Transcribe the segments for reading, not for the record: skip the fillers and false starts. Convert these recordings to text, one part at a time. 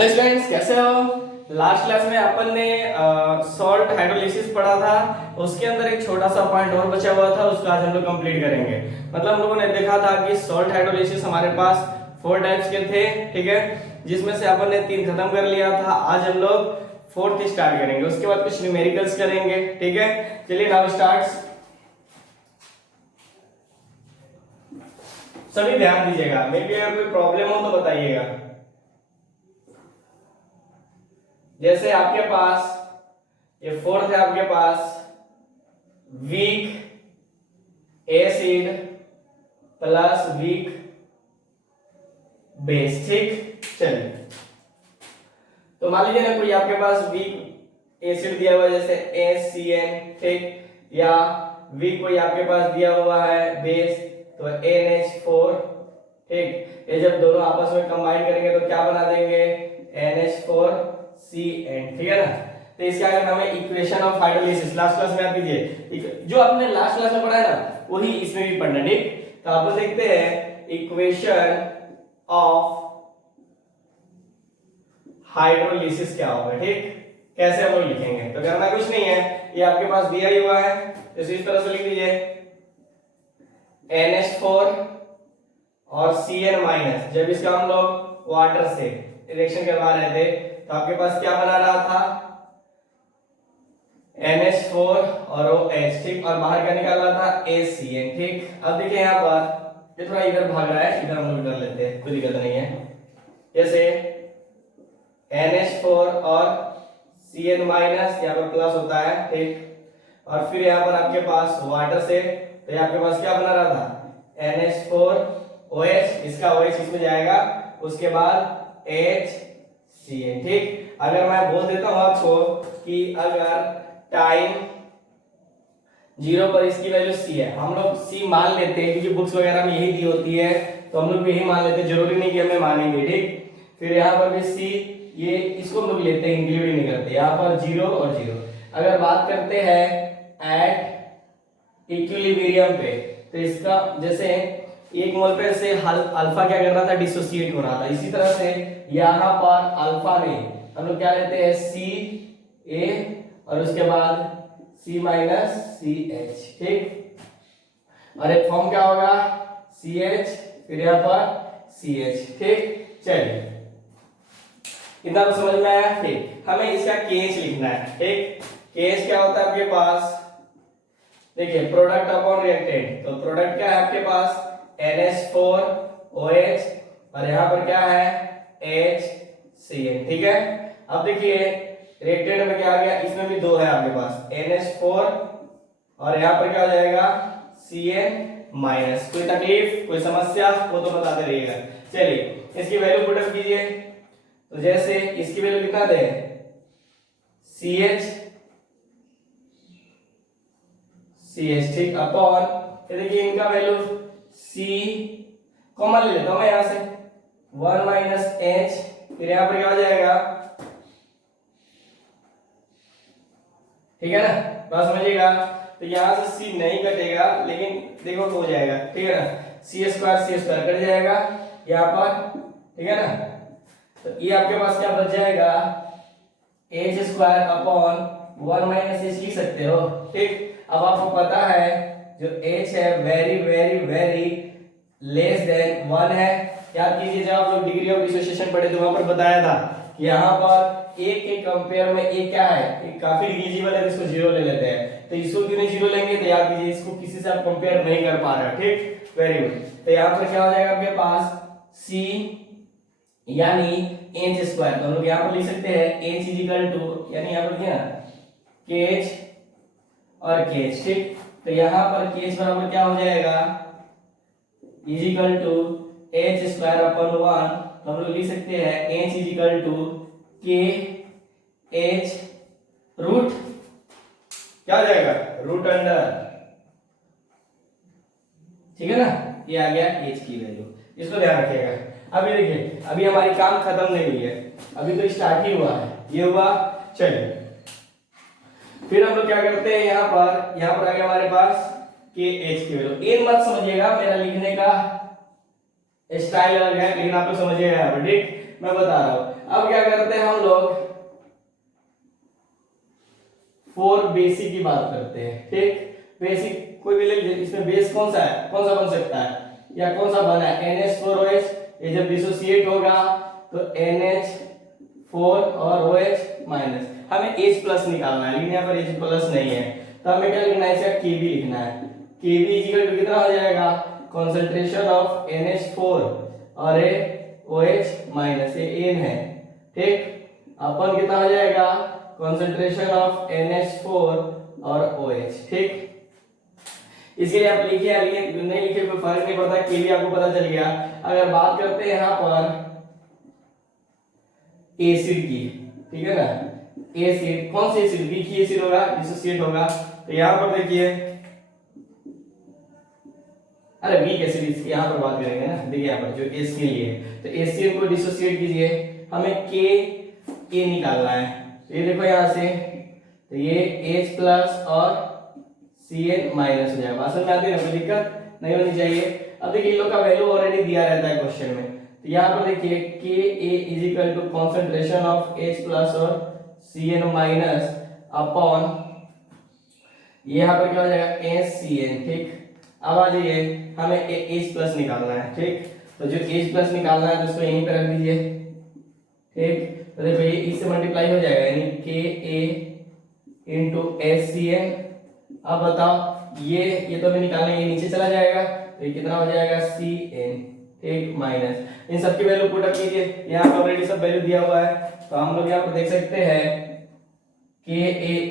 Hello students, कैसे हो। Last class में अपन ने सॉल्ट हाइड्रोलिसिस पढ़ा था। उसके अंदर एक छोटा सा पॉइंट और बचा हुआ था, उसका आज हम लोग कंप्लीट करेंगे। मतलब हम लोगों ने देखा था कि सॉल्ट हाइड्रोलिसिस हमारे पास 4 टाइप्स के थे, ठीक है, जिसमें से अपन ने 3 खत्म कर लिया था। आज हम लोग 4th स्टार्ट करेंगे, उसके बाद कुछ न्यूमेरिकल्स करेंगे, ठीक है। चलिए नाउ स्टार्ट्स। सभी ध्यान दीजिएगा, मे बी अगर कोई प्रॉब्लम हो तो बताइएगा। जैसे आपके पास ये 4th है, आपके पास weak acid plus weak base, ठीक। चलिए, तो मान लीजिए ना कोई आपके पास वीक एसिड दिया हुआ है जैसे HCN, ठीक, या वीक कोई आपके पास दिया हुआ है बेस तो NH4, ठीक। ये जब दोनों आपस में कंबाइन करेंगे तो क्या बना देंगे, NH4CN, ठीक है ना। तो इसका अगर हमें equation of hydrolysis last class में आप कीजिए, जो आपने लास्ट क्लास में पढ़ा है ना वही इसमें भी पढ़ना, ठीक। तो आप देखते हैं इक्वेशन ऑफ हाइड्रोलिसिस क्या होगा, ठीक, कैसे हम लोग लिखेंगे। तो करना कुछ नहीं है, ये आपके पास दिया ही हुआ है, तो इस तरह से लिख दीजिए NH4 और Cn माइनस। जब इसका हम लोग वाटर से रिएक्शन करवा रहे थे तो आपके पास क्या बना रहा था, NH4 और OH, ठीक, और बाहर क्या निकाल रहा था ACN, ठीक। अब देखिए यहाँ पर ये थोड़ा इधर भाग रहा है, इधर हम लोग कर लेते हैं, कोई दिक्कत नहीं है। जैसे NH4 और Cn माइनस यहाँ पर प्लस होता है, ठीक, और फिर यहाँ पर आपके पास वाटर से, तो आपके पास क्या बना रहा था NH4OH, इसका OH इसमें जाएगा, उसके बाद HCN, ठीक। अगर मैं बोल देता हूँ आपको कि अगर टाइम 0 पर इसकी वैल्यू C है, हम लोग C मान लेते हैं क्योंकि बुक्स वगैरह में यही दी होती है, तो हम लोग भी यही मान लेते हैं, जरूरी नहीं कि हमें मानेंगे, ठीक। फिर यहाँ पर भी C, ये इसको हम लोग लेते हैं, इंक्लूड ही नहीं करते, यहाँ पर 0 और 0। अगर बात करते हैं एट इक्विलिब्रियम पे, तो इसका जैसे 1 मोल पे से अल्फा क्या कर रहा था, डिसोसिएट हो रहा था। इसी तरह से यहाँ पर अल्फा में हम लोग क्या लेते हैं CA और उसके बाद C माइनस CH, ठीक। और एक फॉर्म क्या होगा CH, फिर यहाँ पर CH, ठीक। चलिए, इतना तो समझ में आया, ठीक। हमें इसका KH लिखना है, ठीक। KH क्या होता है आपके पास, देखिए प्रोडक्ट अपॉन रिएक्टेंट, तो प्रोडक्ट क्या है आपके पास NH4OH और यहाँ पर क्या है HCN, ठीक है। अब देखिए रिएक्टेंट में क्या आ गया, इसमें भी 2 है आपके पास NH4 और यहाँ पर क्या हो जाएगा Cn माइनस। कोई तकलीफ, कोई समस्या वो तो बताते रहिएगा। चलिए इसकी वैल्यू पुटअप कीजिए, तो जैसे इसकी वैल्यू कितना दे CH, ठीक, अपॉन ये देखिए इनका वैल्यू C कॉमन ले लेता हूं मैं यहां से 1 माइनस H, फिर यहां पर क्या हो जाएगा, ठीक है ना, बात समझिएगा। तो यहां से C नहीं कटेगा, लेकिन देखो तो हो जाएगा, ठीक है ना, C स्क्वायर कट जाएगा यहां पर, ठीक है ना। तो ये आपके पास क्या बच जाएगा H square upon 1 minus H लिख सकते हो, ठीक। अब आपको पता है जो H है very very very less than 1 है। याद कीजिए जब आप लोग डिग्री ऑफ डिसोसिएशन पढ़े तो वहां पर बताया था कि यहाँ पर एक के कंपेयर में एक क्या है, एक काफी नेग्लिजिबल है, इसको 0 ले लेते हैं। तो इसको क्यों नहीं 0 लेंगे, तो याद कीजिए इसको किसी से आप कंपेयर नहीं कर पा रहे, ठीक, वेरी गुड। तो यहाँ पर क्या हो जाएगा आपके पास C यानी H स्क्वायर, तो हम लोग यहाँ पर लिख सकते हैं H इजिकल टू, यानी यहाँ पर क्या KH और KH, ठीक। तो यहाँ पर KH बराबर क्या हो जाएगा equal to H square upon 1, तो हम लोग लिख सकते हैं H equal to KH root क्या हो जाएगा रूट अंडर, ठीक है ना, ये आ गया H की वैल्यू, इसको ध्यान रखिएगा। अभी देखिए अभी हमारी काम खत्म नहीं हुई है, अभी तो स्टार्ट ही हुआ है, ये हुआ। चलिए फिर हम लोग क्या करते हैं, यहाँ पर आ गया हमारे पास KH की वैल्यू। एक बात समझिएगा, मेरा लिखने का स्टाइल अलग है लेकिन आप लोग समझिएगा यहाँ पर, ठीक, मैं बता रहा हूँ। अब क्या करते हैं हम लोग, 4 बेसिक की बात करते हैं। ठीक, बेसिक कोई भी ले, इसमें बेस कौन सा है, कौन सा बन सकता है या कौन सा बना है, NH4OH। ये जब डिसोसिएट होगा तो NH4 और OH माइनस, हमें H प्लस निकालना है, लेकिन यहाँ पर H प्लस नहीं है, तो हमें क्या लिखना है, इसका Kb लिखना है। Kb इक्वल टू कितना हो जाएगा, कॉन्सेंट्रेशन ऑफ NH4 और OH माइनस, ये N है। ठीक, अपन कितना हो जाएगा, कॉन्सेंट्रेशन ऑफ NH4 और OH। ठीक, इसके लिए आप लिखिए या नहीं लिखिए कोई फर्क नहीं पड़ता, के भी आपको पता चल गया। अगर बात करते हैं यहाँ पर एसिड की, ठीक है ना, एसिड कौन सी एसिड, वीक एसिड होगा, डिसोसिएट होगा, तो यहाँ पर देखिए, अरे वीक एसिड इसकी यहाँ पर बात करेंगे ना, देखिए यहाँ पर जो HCl है, तो HCl को डिसोसिएट कीजिए, हमें Ka निकालना है, तो ये देखो यहाँ से, तो ये H प्लस और Cl माइनस हो जाएगा। समझ में आती है ना, कोई दिक्कत नहीं होनी चाहिए। अब देखिए इन लोग का वैल्यू ऑलरेडी दिया रहता है क्वेश्चन में, तो यहाँ पर देखिए Ka is equal to concentration of H plus और Cl माइनस अपॉन, यहाँ पर क्या हो जाएगा HCl। ठीक, अब आ जाइए, हमें H प्लस निकालना है। ठीक, तो जो H प्लस निकालना है तो उसको यहीं पे रख दीजिए। ठीक, तो देखो ये इससे मल्टीप्लाई हो जाएगा, यानी Ka इंटू HCl। अब बताओ ये तो हमें निकालना है, ये नीचे चला जाएगा, तो ये कितना हो जाएगा Cn। ठीक, माइनस, इन सब की वैल्यू पुट अप कीजिए, यहाँ पर ऑलरेडी सब वैल्यू दिया हुआ है, तो हम लोग यहाँ पर देख सकते हैं Ka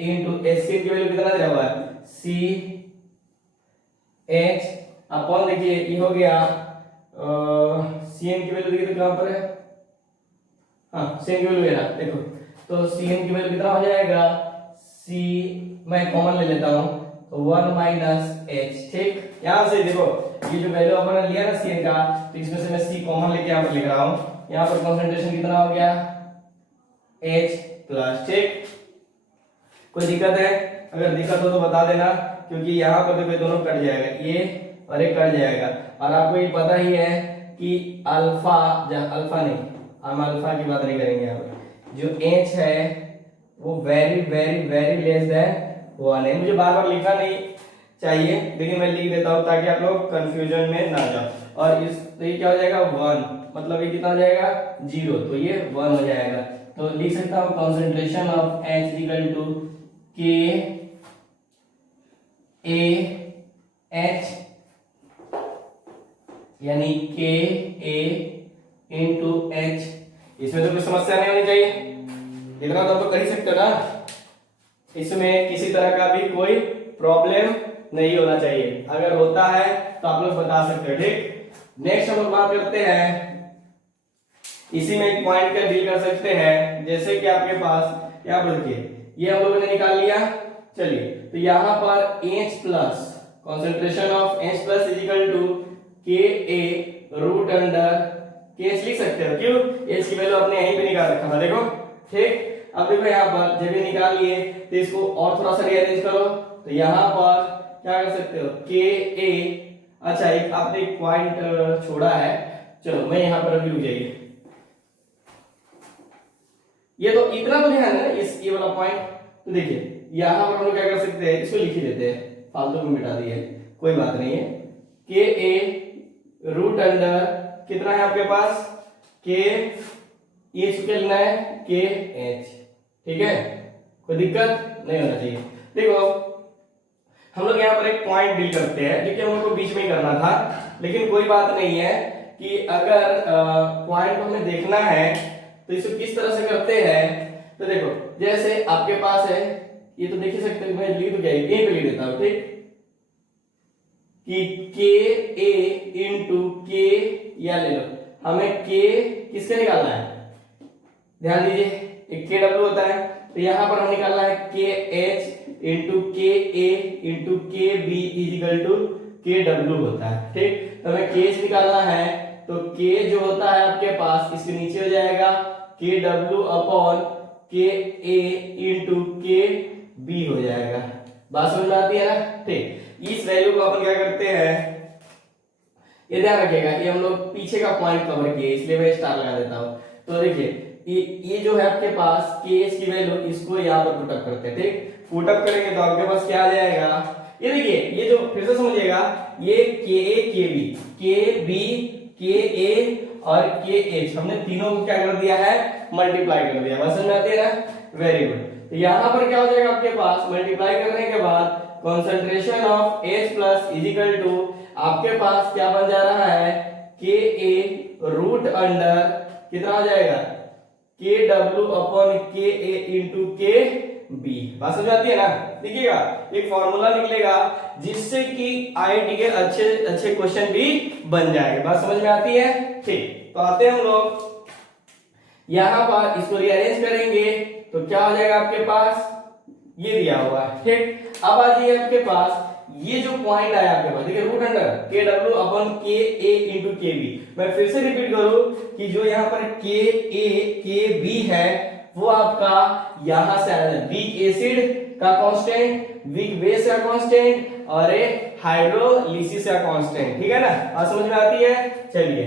इंटू HCl की वैल्यू कितना दिया हुआ है, CH अपॉन, देखिए ये हो गया Cn की वैल्यू देखिए तो कहाँ पर है, हाँ Cn की वैल्यू है ना, देखो तो Cn की वैल्यू कितना हो जाएगा, C मैं कॉमन ले लेता हूँ, तो 1 माइनस H। ठीक, यहाँ से देखो ये जो वैल्यू अपन ने लिया ना Cn का, तो इसमें से मैं C कॉमन लेके यहाँ पर लिख रहा हूँ, यहाँ पर कॉन्सेंट्रेशन कितना हो गया, H प्लस। ठीक, कोई दिक्कत है, अगर दिक्कत हो तो बता देना, क्योंकि यहाँ पर देखो दोनों कट जाएगा, ये और ये कट जाएगा, और आपको ये पता ही है कि अल्फा, अल्फा नहीं, हम अल्फा की बात नहीं करेंगे यहाँ पर, जो H है वो very very very less than 1 है। मुझे बार बार लिखना नहीं चाहिए, लेकिन मैं लिख देता हूँ ताकि आप लोग कंफ्यूजन में ना जाओ। और इस तो ये क्या हो जाएगा 1, मतलब ये कितना हो जाएगा 0, तो ये 1 हो जाएगा। तो लिख सकता हूँ concentration of H equal to KaH, यानी Ka इंटू H। इसमें तो कोई समस्या नहीं होनी चाहिए, इतना तो कर ही सकते हो ना, इसमें किसी तरह का भी कोई प्रॉब्लम नहीं होना चाहिए, अगर होता है तो आप लोग बता सकते हो। ठीक, नेक्स्ट हम लोग बात करते हैं, इसी में एक पॉइंट का डील कर सकते हैं, जैसे कि आपके पास यहाँ पर देखिए ये हम लोगों ने निकाल लिया। चलिए, तो यहाँ पर H plus, concentration of H plus is equal to Ka root under KH लिख सकते हो, क्यों, H की वैल्यू आपने यहीं पे निकाल रखा था, देखो। ठीक, अब देखो यहाँ पर जब ये निकाल लिए तो इसको और थोड़ा सा रीअरेंज करो, तो यहाँ पर क्या कर सकते हो, Ka, अच्छा एक आपने एक पॉइंट छोड़ा है, चलो मैं यहाँ पर अभी रुक जाइए, ये तो इतना तो ध्यान है ना, इस ये वाला पॉइंट, तो देखिए यहाँ पर हम लोग क्या कर सकते हैं, इसको लिख ही देते हैं, फालतू में मिटा दिए, कोई बात नहीं है। Ka रूट अंडर कितना है आपके पास, K ये चुके लेना है KH। ठीक है, कोई दिक्कत नहीं होना चाहिए। देखो हम लोग यहाँ पर एक पॉइंट डील करते हैं, जो कि हम लोग को बीच में ही करना था, लेकिन कोई बात नहीं है कि अगर पॉइंट को हमें देखना है तो इसको किस तरह से करते हैं। तो देखो जैसे आपके पास है, ये तो देख ही सकते हो, मैं लिख तो क्या यहीं पे लिख देता हूँ। ठीक, कि Ka इंटू K, या ले लो, हमें K किसका निकालना है, ध्यान दीजिए एक KW होता है, तो यहाँ पर हम निकालना है KH into Ka into KB equal to KW होता है। ठीक, तो हमें KH निकालना है, तो K जो होता है आपके पास इसके नीचे हो जाएगा KW upon Ka into KB हो जाएगा। बात समझ में आती है ना। ठीक, इस वैल्यू को अपन क्या करते हैं, ये ध्यान रखिएगा, ये हम लोग पीछे का पॉइंट कवर किए, इसलिए मैं स्टार लगा देता हूं। तो देखिए ये जो है आपके पास के एच की वैल्यू, इसको यहाँ पर पुटअप करते हैं। ठीक, पुटअप करेंगे तो आपके पास क्या आ जाएगा, ये देखिए, ये जो फिर से समझिएगा, ये के ए के बी के ए और के एच, हमने तीनों को क्या कर दिया है, मल्टीप्लाई कर दिया। बस समझ में आती है ना, वेरी गुड। तो यहाँ पर क्या हो जाएगा आपके पास, मल्टीप्लाई करने के बाद concentration of H plus is equal to, आपके पास क्या बन जा रहा है, के ए रूट अंडर कितना आ जाएगा, के डब्ल्यू अपॉन के ए इंटू के बी। बात समझ आती है ना। देखिएगा एक फॉर्मूला निकलेगा जिससे कि आईआईटी के अच्छे अच्छे क्वेश्चन भी बन जाएंगे। बात समझ में आती है। ठीक, तो आते हैं हम लोग यहां पर, इसको रीअरेंज करेंगे तो क्या हो जाएगा आपके पास, ये दिया हुआ है। ठीक, अब आ जाइए आपके पास, ये जो पॉइंट आया आपके पास, देखिए रूट अंडर के डब्ल्यू अपॉन के ए इंटू के बी। मैं फिर से रिपीट करूं कि जो यहाँ पर के ए के बी है वो आपका यहां से आया है, वीक एसिड का कांस्टेंट, वीक बेस का कांस्टेंट और हाइड्रोलिसिस का कांस्टेंट। ठीक है ना, बात समझ में आती है। चलिए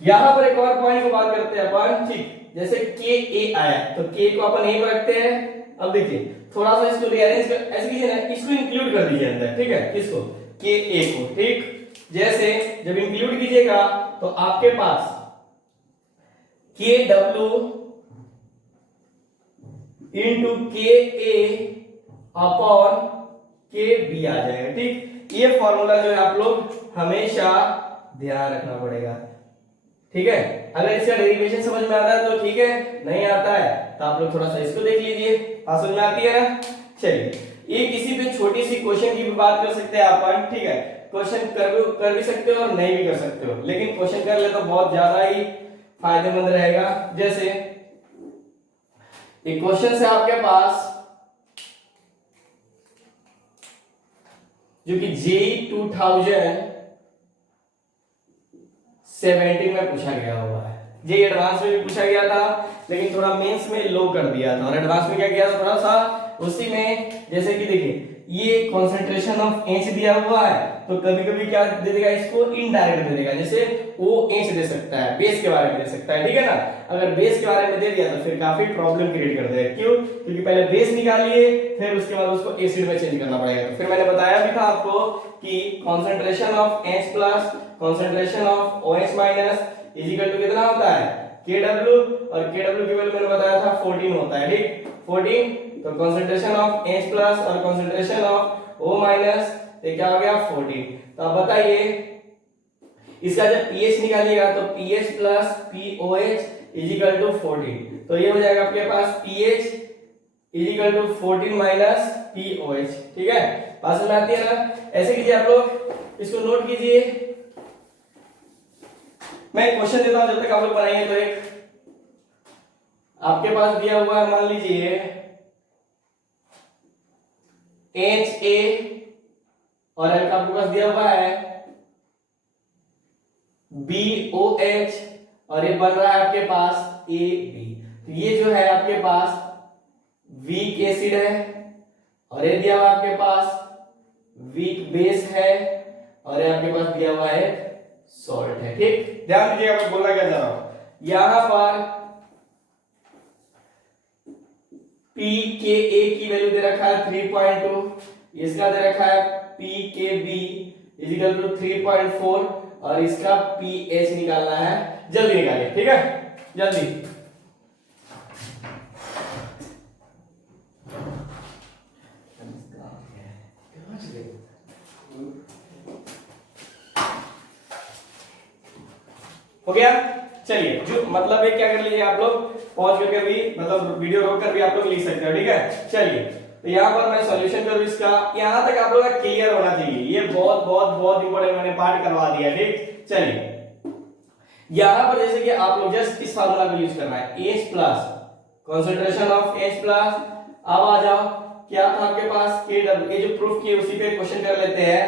यहां पर एक और पॉइंट को बात करते हैं अपन। ठीक, जैसे के ए आया तो के को अपन यहीं पर रखते हैं। अब देखिए थोड़ा सा इसको रीअरेंज कर, ऐसे कीजिए ना, इसको इंक्लूड कर दीजिए अंदर। ठीक है, किसको, के ए को। ठीक, जैसे जब इंक्लूड कीजिएगा तो आपके पास के डब्ल्यू इंटू के ए अपॉन के बी आ जाएगा। ठीक, ये फॉर्मूला जो है आप लोग हमेशा ध्यान रखना पड़ेगा। ठीक है, अगर इसका डेरिवेशन समझ में आता है तो ठीक है, नहीं आता है तो आप लोग थोड़ा सा इसको देख लीजिए। समझ में आती है ना। चलिए, ये किसी पे छोटी सी क्वेश्चन की भी बात कर सकते हैं अपन। ठीक है, क्वेश्चन कर भी सकते हो और नहीं भी कर सकते हो, लेकिन क्वेश्चन कर ले तो बहुत ज्यादा ही फायदेमंद रहेगा। जैसे एक क्वेश्चन है आपके पास जो कि जेईई 2017 में पूछा गया हुआ है। जेईई एडवांस में भी पूछा गया था, लेकिन थोड़ा मेंस में लो कर दिया था, और एडवांस में क्या किया था थोड़ा सा उसी में, जैसे कि देखिए ये कंसंट्रेशन ऑफ H दिया हुआ है तो कभी कभी क्या दे देगा, इसको इनडायरेक्ट दे देगा, जैसे OH दे सकता है, बेस के बारे में दे सकता है। ठीक है ना, अगर बेस के बारे में दे दिया तो फिर काफी प्रॉब्लम क्रिएट कर देगा। क्यों, क्योंकि पहले बेस निकालिए फिर उसके बाद उसको एसिड में चेंज करना पड़ेगा। फिर मैंने बताया भी था आपको कि concentration of H plus concentration of OH minus is equal to कितना होता है, KW, और KW की वैल्यू मैंने बताया था 14 होता है। ठीक, 14, तो कंसंट्रेशन ऑफ H प्लस और कंसंट्रेशन ऑफ O माइनस तो क्या हो गया 14। तो अब बताइए इसका जब pH निकालिएगा तो pH plus POH is equal to 14, तो ये हो जाएगा आपके पास pH is equal to 14 minus POH। ठीक है, बात समझ में आती है ना। ऐसे कीजिए आप लोग, इसको नोट कीजिए। मैं क्वेश्चन देता हूं, जब तक आप लोग बनाएंगे। तो एक आपके पास दिया हुआ है, मान लीजिए HA और आपके पास दिया हुआ है BOH और ये बन रहा है आपके पास AB। तो ये जो है आपके पास वीक एसिड है, और ये दिया हुआ आपके पास वीक बेस है, और ये आपके पास दिया हुआ है सॉल्ट है। ठीक, ध्यान दीजिएगा मैं बोलना क्या चाह रहा हूं। यहां पर pKa की वैल्यू दे रखा है 3.2, इसका दे रखा है pKb इज इक्वल टू 3.4, और इसका pH निकालना है। जल्दी निकालिए, ठीक है, जल्दी। हो गया। चलिए, जो मतलब है क्या कर लीजिए आप लोग, पॉज करके भी, मतलब वीडियो रोक कर भी आप लोग लिख सकते हो। ठीक है, चलिए तो यहाँ पर मैं सॉल्यूशन करूँ इसका, यहाँ तक आप लोग का क्लियर होना चाहिए। ये बहुत बहुत बहुत इंपॉर्टेंट मैंने पार्ट करवा दिया। ठीक, चलिए यहाँ पर जैसे कि आप लोग जस्ट इस फार्मूला को यूज करना है, H plus concentration of H plus. अब आ जाओ, क्या था आपके पास KW, ये जो प्रूफ किए उसी पे क्वेश्चन कर लेते हैं,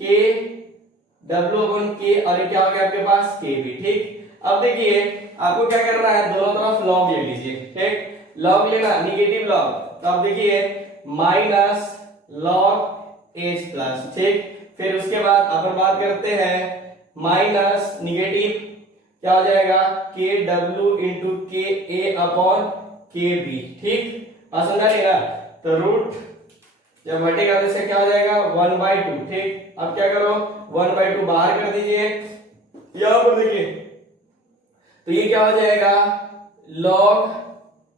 KW अपॉन K, और ये क्या हो गया आपके पास KB। ठीक, अब देखिए आपको क्या करना है, दोनों तरफ लॉग ले लीजिए। ठीक, लॉग लेना, निगेटिव लॉग, तो आप देखिए माइनस लॉग H प्लस। ठीक, फिर उसके बाद अपन बात करते हैं माइनस निगेटिव क्या हो जाएगा, के डब्ल्यू इंटू के ए अपॉन के बी। ठीक, बात समझ रही है ना। तो रूट जब हटेगा तो इसका क्या हो जाएगा 1/2। ठीक, अब क्या करो 1/2 बाहर कर दीजिए, यहां पर देखिए तो ये क्या हो जाएगा लॉग,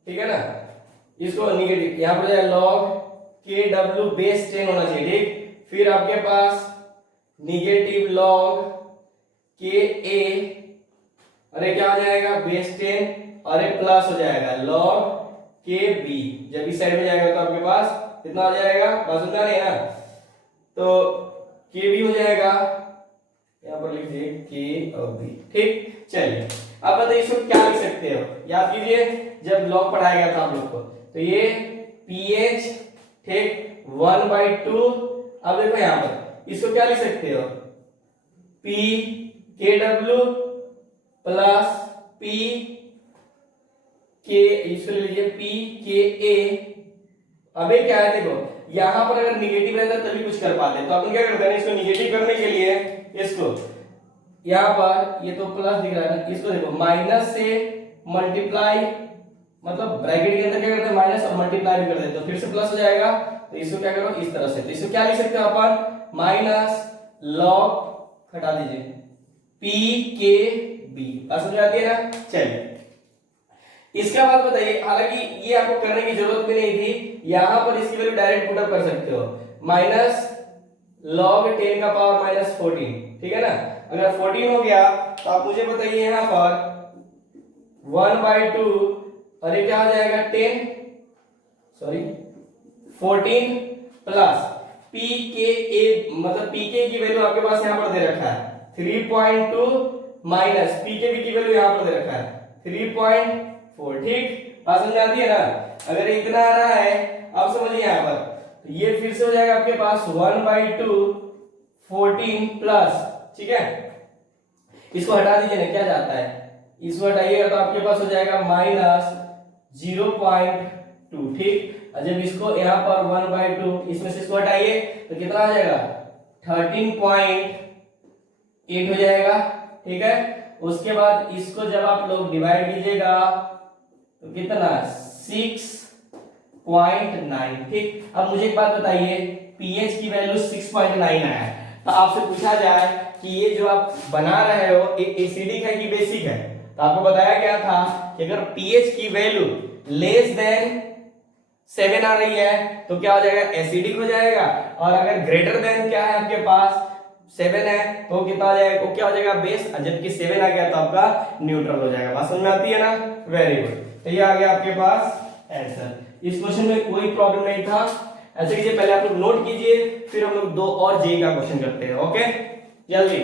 ठीक है ना, इसको निगेटिव यहां पर जाएगा लॉग के डब्ल्यू बेस 10 होना चाहिए। ठीक, फिर आपके पास निगेटिव लॉग के ए, अरे क्या हो जाएगा बेस 10 और एक प्लस हो जाएगा लॉग के बी। जब इस साइड में जाएगा तो आपके पास कितना हो जाएगा, बस उतना नहीं है ना, तो के बी हो जाएगा, यहां पर लिख दिए के और बी। ठीक, चलिए अब बताइए इसको क्या लिख सकते हो, याद कीजिए जब लॉग पढ़ाया गया था आप लोग को, तो ये पीएच, ठीक 1/2। अब देखो यहां पर इसको क्या लिख सकते हो, पी के डब्ल्यू प्लस पी के, इसको ले लीजिए पी के ए। अबे क्या है देखो यहां पर अगर निगेटिव रहता तभी कुछ कर पाते, तो अपन क्या करते हैं इसको निगेटिव करने के लिए इसको यहां पर, ये तो प्लस दिख रहा है ना, इसको देखो माइनस से मल्टीप्लाई, मतलब ब्रैकेट के अंदर क्या करते हैं माइनस और मल्टीप्लाई भी कर देते हैं, तो फिर से प्लस हो जाएगा। तो इसको क्या करो इस तरह से, तो इसको क्या लिख सकते हो अपन माइनस लॉग हटा दीजिए पी के बी। समझ में आती है ना। चलिए इसका बाद बताइए, हालांकि ये आपको करने की जरूरत भी नहीं थी, यहां पर इसकी वैल्यू डायरेक्ट पुट अप कर सकते हो माइनस लॉग 10 का पावर माइनस 14। ठीक है ना, अगर 14 हो गया तो आप मुझे बताइए यहां पर 1/2 और ये क्या हो जाएगा 10, सॉरी 14 प्लस पी के ए, मतलब पी के की वैल्यू आपके पास यहां पर दे रखा है 3.2 माइनस पी के बी की वैल्यू यहां पर दे रखा है 3.4। ठीक, बात समझ आती है ना। अगर इतना आ रहा है आप समझिए यहां पर, तो ये फिर से हो जाएगा आपके पास 1/2 14 प्लस, ठीक है, इसको हटा दीजिए ना, क्या जाता है इसको हटाइएगा तो आपके पास हो जाएगा माइनस 0.2। ठीक, और जब इसको यहाँ पर 1/2 इसमें से इसको हटाइए तो कितना आ जाएगा 13.8 हो जाएगा। ठीक है, उसके बाद इसको जब आप लोग डिवाइड कीजिएगा तो कितना 6.9। ठीक, अब मुझे एक बात बताइए पीएच की वैल्यू 6.9 आया है, तो आपसे पूछा जाए कि ये जो आप बना रहे हो एसिडिक है कि बेसिक है, तो आपको बताया गया था कि अगर पीएच की वैल्यू लेस देन 7 आ रही है तो क्या हो जाएगा एसिडिक हो जाएगा, और अगर ग्रेटर देन क्या है आपके पास 7 है तो कितना हो जाएगा, वो क्या हो जाएगा बेस, जबकि 7 आ गया तो आपका न्यूट्रल हो जाएगा। बात समझ में आती है ना, वेरी गुड। तो ये आ गया आपके पास आंसर। इस क्वेश्चन में कोई प्रॉब्लम नहीं था। ऐसे कीजिए पहले आप लोग नोट कीजिए, फिर हम लोग 2 और जेई का क्वेश्चन करते हैं। ओके, जल्दी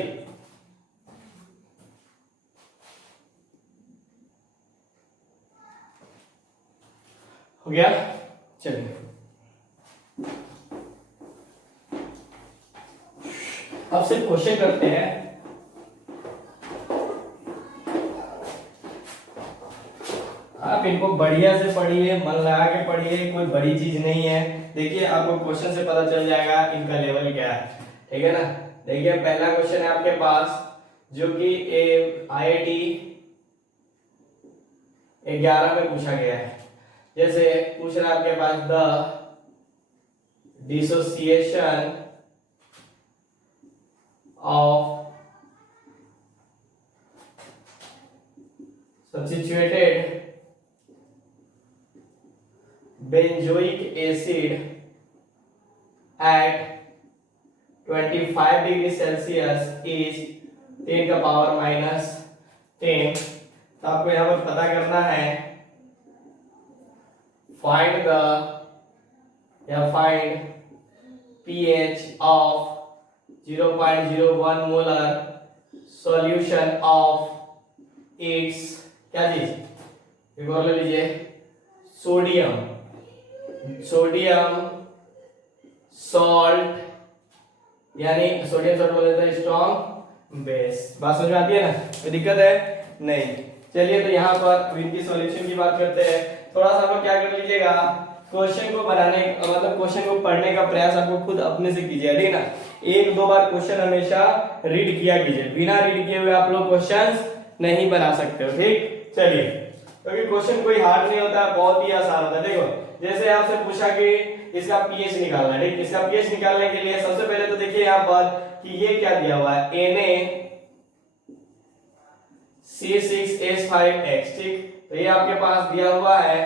हो गया। चलिए अब सिर्फ क्वेश्चन करते हैं। आप इनको बढ़िया से पढ़िए, मन लगा के पढ़िए, कोई बड़ी चीज नहीं है। देखिए आपको क्वेश्चन से पता चल जाएगा इनका लेवल क्या है। ठीक है ना, देखिए पहला क्वेश्चन है आपके पास जो कि IIT 11 में पूछा गया है। जैसे पूछ रहा है आपके पास the dissociation of substituted benzoic acid at 25 degree Celsius is 10 का पावर माइनस 10। तो आपको यहां पर पता करना है find pH of 0.01 molar solution of its क्या चीज, एक और ले लीजिए सोडियम सॉल्ट, यानी सोडियम सॉल्ट बोले तो स्ट्रॉन्ग बेस। बात समझ में आती है ना, कोई दिक्कत है नहीं। चलिए तो यहाँ पर इनकी सॉल्यूशन की बात करते हैं। थोड़ा सा आप क्या कर लीजिएगा, क्वेश्चन को बनाने मतलब क्वेश्चन को पढ़ने का प्रयास आपको खुद अपने से कीजिए, ठीक ना। 1-2 बार क्वेश्चन हमेशा रीड किया कीजिए, बिना रीड किए हुए आप लोग क्वेश्चंस नहीं बना सकते हो। ठीक, चलिए, क्योंकि क्वेश्चन कोई हार्ड नहीं होता, बहुत ही आसान होता है। देखो जैसे आपसे पूछा कि इसका पीएच निकालना है, ठीक, इसका पीएच निकालने के लिए सबसे पहले तो देखिए यहाँ पर कि ये क्या दिया हुआ है, Na C6H5X, ठीक, तो ये आपके पास दिया हुआ है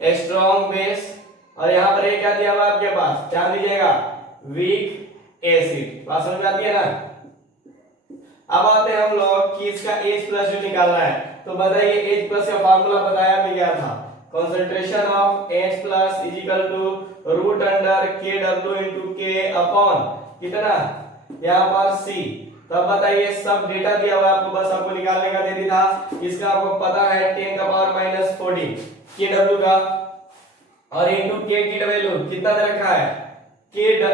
स्ट्रॉन्ग बेस, और यहाँ पर ये क्या दिया हुआ है आपके पास, ध्यान दीजिएगा, वीक एसिड। बात समझ में आती है ना। अब आते हैं हम लोग कि इसका H प्लस जो निकालना है, तो बताइए H प्लस का फार्मूला बताया भी गया था, concentration of H plus is equal to root under KW into K upon कितना, यहाँ पर C। तब बताइए सब डेटा दिया हुआ है आपको, बस आपको निकालने का दे दिया था। इसका आपको पता है 10 का पावर माइनस 14 KW का, और इनटू K की वैल्यू कितना दे रखा है, KA,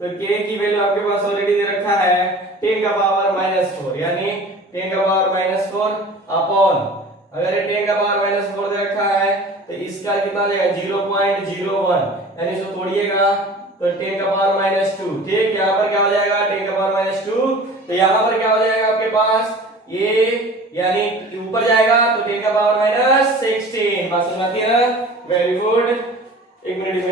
तो K की वैल्यू आपके पास ऑलरेडी दे रखा है 10 का पावर माइनस 4, यानी 10 का पावर माइनस 4 अपॉन, अगर ये 10 का पावर माइनस 4 दे रखा है तो इसका कितना देगा 0.01, यानी इसको तोड़िएगा तो 10 का पावर माइनस 2, ठीक, यहाँ पर क्या हो जाएगा 10 का पावर माइनस 2, तो यहाँ पर क्या हो जाएगा आपके पास ये, यानी ऊपर जाएगा तो 10 का पावर माइनस 16। बात समझ आती है ना, वेरी गुड। एक मिनट,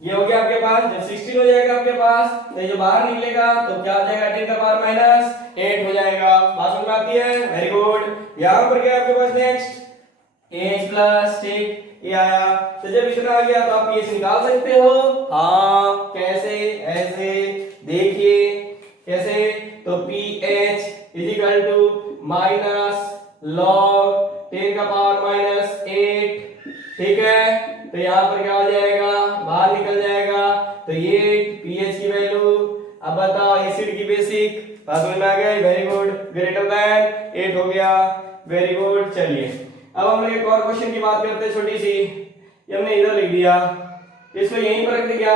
ये हो गया आपके पास, जब 16 हो जाएगा आपके पास तो ये जो बाहर निकलेगा तो क्या हो जाएगा 10 का पावर माइनस 8 हो जाएगा। बात समझ में आती है, वेरी गुड। यहाँ पर क्या आपके पास नेक्स्ट H प्लस, ठीक, ये आया, तो जब इतना आ गया तो आप ये निकाल सकते हो। हाँ, कैसे, ऐसे देखिए कैसे, तो pH is equal to minus log 10 का पावर माइनस 8, ठीक है, तो यहाँ पर क्या हो जाएगा, बाहर निकल जाएगा, तो ये pH की वैल्यू, अब बताओ एसिड की बेसिक, बात समझ में आ गई, वेरी गुड, ग्रेटर देन 8 हो गया, वेरी गुड। चलिए अब हम लोग एक और क्वेश्चन की बात करते हैं, छोटी सी, ये हमने इधर लिख दिया, इसको यहीं पर रख दिया,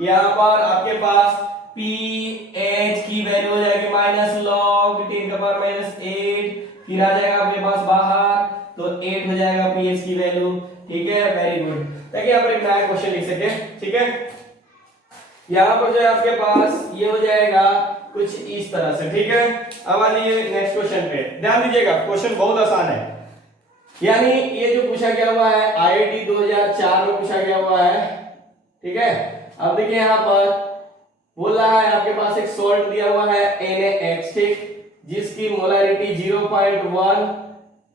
यहाँ पर आपके पास pH की वैल्यू हो जाएगी माइनस लॉग 10 का पावर माइनस 8, फिर आ जाएगा आपके पास बाहर तो 8 हो जाएगा pH की वैल्यू, ठीक है, वेरी गुड, ताकि यहाँ पर एक नया क्वेश्चन लिख सके, ठीक है। यहाँ पर जो है आपके पास ये हो जाएगा कुछ इस तरह से, ठीक है। अब आ जाइए नेक्स्ट क्वेश्चन पे, ध्यान दीजिएगा, क्वेश्चन बहुत आसान है, यानी ये जो पूछा गया हुआ है IIT 2004 में पूछा गया हुआ है, ठीक है। अब देखिए यहाँ पर बोल रहा है आपके पास एक सॉल्ट दिया हुआ है NaX, ठीक, जिसकी मोलरिटी 0.1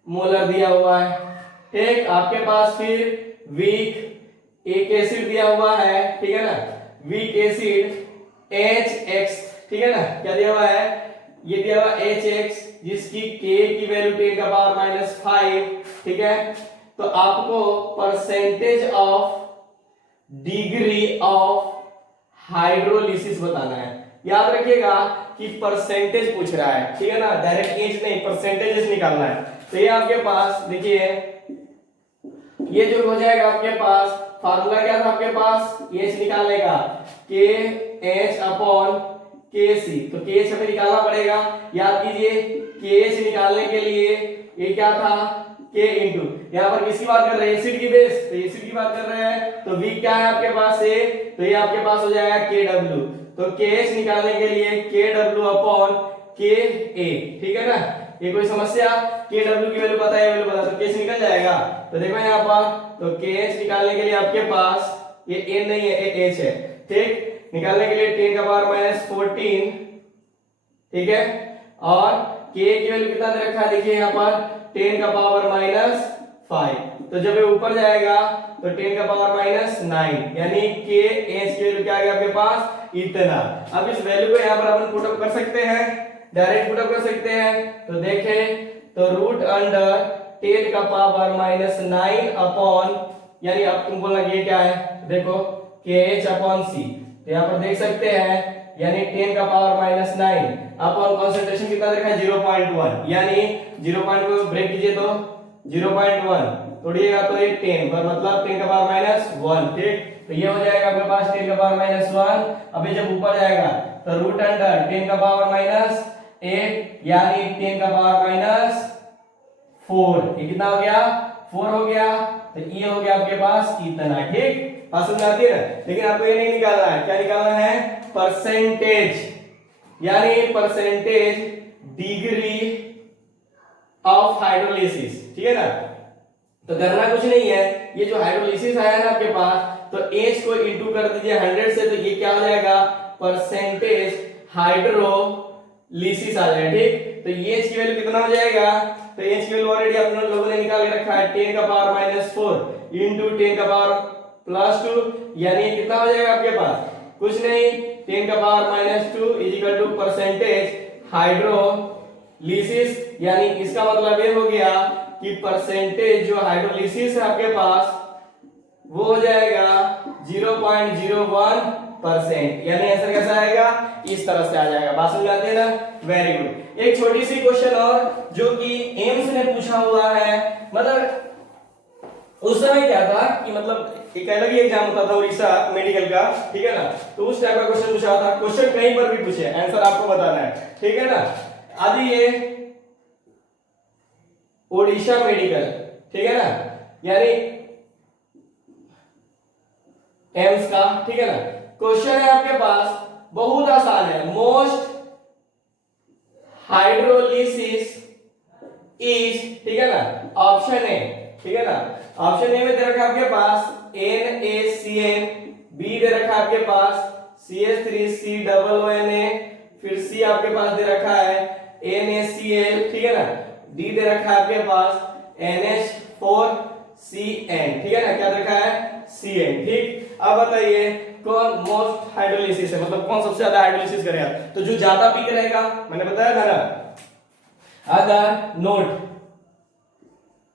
मोलर दिया हुआ है, ठीक, आपके पास फिर वीक एक एसिड दिया हुआ है, ठीक है ना, वीक एसिड HX, ठीक है ना, क्या दिया हुआ है, ये दिया हुआ HX, जिसकी K की वैल्यू 10 का पावर माइनस 5, ठीक है। तो आपको percentage of degree of hydrolysis बताना है, याद रखिएगा कि परसेंटेज पूछ रहा है, ठीक है ना, डायरेक्ट एज नहीं, परसेंटेज निकालना है। तो ये आपके पास देखिए, ये जो हो जाएगा आपके पास, फार्मूला क्या था आपके पास एच निकालने का, KH अपॉन KC, तो KH हमें निकालना पड़ेगा, याद कीजिए KH निकालने के लिए ये क्या था K इंटू, यहाँ पर किसकी बात कर रहे हैं, एसिड की बेस, तो एसिड की बात कर रहे हैं, तो V क्या है आपके पास से, तो ये आपके पास हो जाएगा KW, तो KH निकालने के लिए KW अपॉन KA, ठीक है ना, ये कोई समस्या, KW की वैल्यू पता है, वैल्यू पता, तो KH निकल जाएगा। तो देखो यहाँ पर, तो KH निकालने के लिए आपके पास ये N नहीं है, ये H है, ठीक, निकालने के लिए 10 का पावर माइनस 14, ठीक है, और K की वैल्यू कितना दे रखा है, देखिए यहाँ पर 10 का पावर माइनस 5, तो जब ये ऊपर जाएगा तो 10 का पावर माइनस 9, यानी KH की वैल्यू क्या आ गया आपके पास, इतना। अब इस वैल्यू को यहाँ पर अपन पुट अप कर सकते हैं, डायरेक्ट पुट अप कर सकते हैं, तो देखें तो रूट अंडर 10 का पावर माइनस 9 अपॉन, यानी अब तुम बोलना ये क्या है, देखो KH अपॉन C, तो यहाँ पर देख सकते हैं, यानी 10 का पावर माइनस 9 अपॉन कंसंट्रेशन कितना देखा है 0.1, यानी 0.1 ब्रेक कीजिए तो 0.1 तोड़िएगा तो ये 10 पर, मतलब 10 का पावर माइनस 1, ठीक, तो ये हो जाएगा आपके पास 10 का पावर माइनस 1। अभी जब ऊपर जाएगा तो रूट अंडर 10 का पावर माइनस 8, यानी 10 का पावर माइनस 4, ये कितना हो गया 4 हो गया, तो ये हो गया आपके पास इतना, ठीक, बात समझ आती है ना। लेकिन आपको ये नहीं निकालना है, क्या निकालना है, परसेंटेज, यानी परसेंटेज डिग्री ऑफ हाइड्रोलिसिस, ठीक है ना। तो करना कुछ नहीं है, ये जो हाइड्रोलिसिस आया ना आपके पास, तो H को इंटू कर दीजिए 100 से, तो ये क्या हो जाएगा, परसेंटेज हाइड्रोलिसिस आ जाएगा, ठीक। तो ये H की वैल्यू कितना हो जाएगा, तो H की वैल्यू ऑलरेडी आप लोगों ने निकाल के रखा है 10 का पावर -4 इंटू 10 का पावर +2, यानी कितना हो जाएगा आपके पास, कुछ नहीं, 10 का power -2 is equal to percentage hydrolysis, यानी इसका मतलब ये हो गया कि परसेंटेज जो हाइड्रोलिसिस है आपके पास वो हो जाएगा 0.01%, यानी आंसर कैसा आएगा, इस तरह से आ जाएगा। बात समझ आती है ना, वेरी गुड। एक छोटी सी क्वेश्चन और जो कि एम्स ने पूछा हुआ है, मतलब उस समय क्या था कि मतलब एक अलग ही एग्जाम होता था उड़ीसा मेडिकल का, ठीक है ना, तो उस टाइप का क्वेश्चन पूछा था। क्वेश्चन कहीं पर भी पूछे, आंसर आपको बताना है, ठीक है ना। अभी ये उड़ीसा मेडिकल, ठीक है ना, यानी एम्स का, ठीक है ना। क्वेश्चन है आपके पास, बहुत आसान है, मोस्ट हाइड्रोलिसिस इज, ठीक है ना, ऑप्शन ए, ठीक है ना, ऑप्शन ए में दे रखा है आपके पास NaCN, बी दे रखा है आपके पास CH3COONA, फिर सी आपके पास दे रखा है NaCl, ठीक है ना, डी दे रखा है आपके पास NH4CN, ठीक है ना, क्या रखा है, CN, ठीक। अब बताइए कौन मोस्ट हाइड्रोलिसिस है, मतलब कौन सबसे ज्यादा हाइड्रोलिसिस करेगा, तो जो ज्यादा वीक रहेगा, मैंने बताया था ना, अगर नोट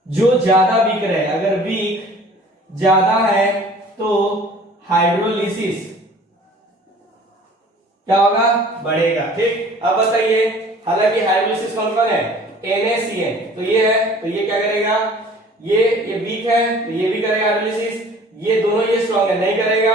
जो ज्यादा वीक रहेगा, अगर वीक ज्यादा है तो हाइड्रोलिसिस क्या होगा, बढ़ेगा, ठीक। अब बताइए, हालांकि हाइड्रोलिसिस कौन कौन है, NaCN, तो ये है, तो ये क्या करेगा, ये वीक है तो ये भी करेगा हाइड्रोलिसिस, ये दोनों ये स्ट्रांग है नहीं करेगा,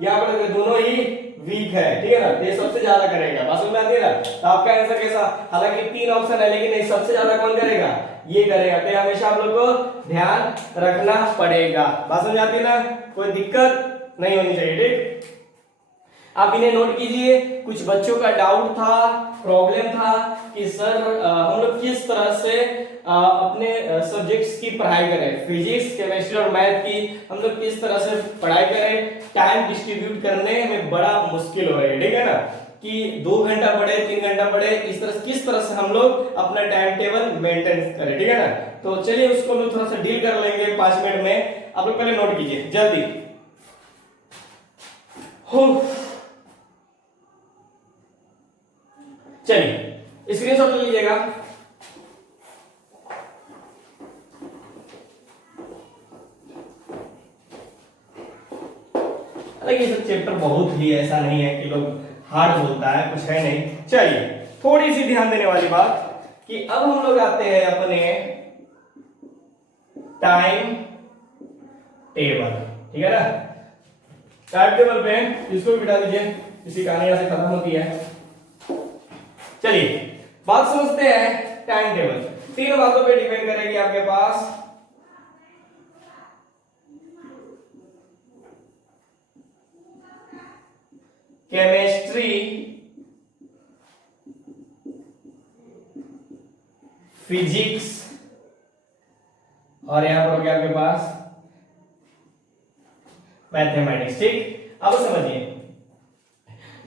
यहाँ पर अगर दोनों ही वीक है, ठीक है ना, तो ये सबसे ज्यादा करेगा। बात समझ में आती है ना, तो आपका आंसर कैसा, हालांकि 3 ऑप्शन है लेकिन नहीं, सबसे ज्यादा कौन करेगा, ये करेगा, तो हमेशा आप लोग को ध्यान रखना पड़ेगा। बात समझ आती है ना, कोई दिक्कत नहीं होनी चाहिए, ठीक। आप इन्हें नोट कीजिए। कुछ बच्चों का डाउट था, प्रॉब्लम था कि सर हम लोग किस तरह से अपने सब्जेक्ट्स की पढ़ाई करें, फिजिक्स, केमिस्ट्री और मैथ की हम लोग किस तरह से पढ़ाई करें, टाइम डिस्ट्रीब्यूट करने में बड़ा मुश्किल हो रहा है, ठीक है ना, कि 2 घंटा पढ़े 3 घंटा पढ़े, इस तरह किस तरह से हम लोग अपना टाइम टेबल मेंटेन करें, ठीक है ना। तो चलिए उसको हम लोग थोड़ा सा डील कर लेंगे 5 मिनट में। आप लोग पहले नोट कीजिए जल्दी। चलिए स्क्रीनशॉट ले लीजिएगा। ये सब चैप्टर बहुत ही ऐसा नहीं है कि लोग हार्ड बोलता है, कुछ है नहीं। चलिए थोड़ी सी ध्यान देने वाली बात कि अब हम लोग आते हैं अपने टाइम टेबल, ठीक है ना। टाइम टेबल पे इसको भी बिठा दीजिए, इसी कहानी यहां से खत्म होती है। चलिए बात समझते हैं। टाइम टेबल 3 बातों पे डिपेंड करेगी आपके पास, केमिस्ट्री, फिजिक्स और यहां पर हो गया आपके पास मैथमेटिक्स, ठीक। अब समझिए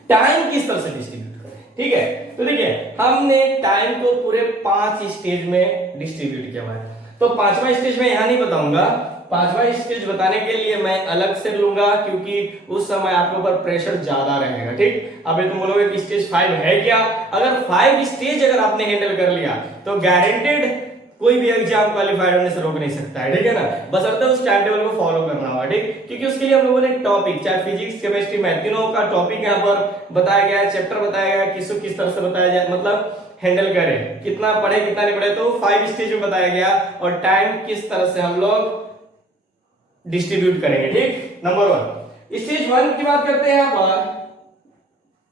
टाइम किस तरह से डिस्ट्रीब्यूट करें, ठीक है। तो देखिए हमने टाइम को पूरे 5 स्टेज में डिस्ट्रीब्यूट किया है, तो 5वां स्टेज मैं यहां नहीं बताऊंगा, 5वां स्टेज बताने के लिए मैं अलग से लूंगा क्योंकि उस समय आपके ऊपर प्रेशर ज्यादा रहेगा, ठीक। अब तुम बोलोगे कि स्टेज 5 है क्या, अगर 5 स्टेज अगर आपने हैंडल कर लिया तो गारंटेड कोई भी एग्जाम क्वालिफाइड होने से रोक नहीं सकता है, ठीक है ना, बशर्ते उस टाइम टेबल को फॉलो करना होगा, ठीक। क्योंकि उसके लिए हम लोगों ने टॉपिक, चाहे फिजिक्स, केमिस्ट्री, मैथ, तीनों का टॉपिक यहाँ पर बताया गया है, चैप्टर बताया गया है, किस तरह से बताया जाए, मतलब हैंडल करें, कितना पढ़े कितना नहीं पढ़े, तो 5 स्टेज में बताया गया और टाइम किस तरह से हम लोग डिस्ट्रीब्यूट करेंगे, ठीक। नंबर 1 स्टेज 1 की बात करते हैं यहाँ पर।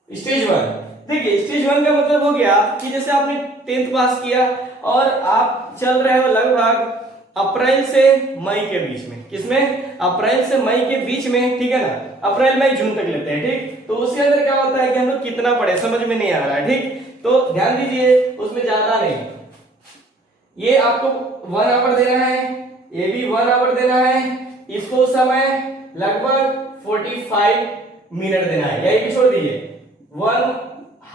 स्टेज 1 देखिए, स्टेज 1 का मतलब हो गया कि जैसे आपने 10th पास किया और आप चल रहे हो लगभग अप्रैल से मई के बीच में, किसमें, अप्रैल से मई के बीच में, ठीक है ना, अप्रैल मई जून तक लेते हैं, ठीक। तो उसके अंदर क्या होता है कि हम लोग कितना पढ़े समझ में नहीं आ रहा है, ठीक। तो ध्यान दीजिए उसमें ज्यादा नहीं, ये आपको 1 आवर देना है, ये भी 1 आवर देना है, इसको समय लगभग 45 मिनट देना है, यही भी छोड़ दीजिए 1/2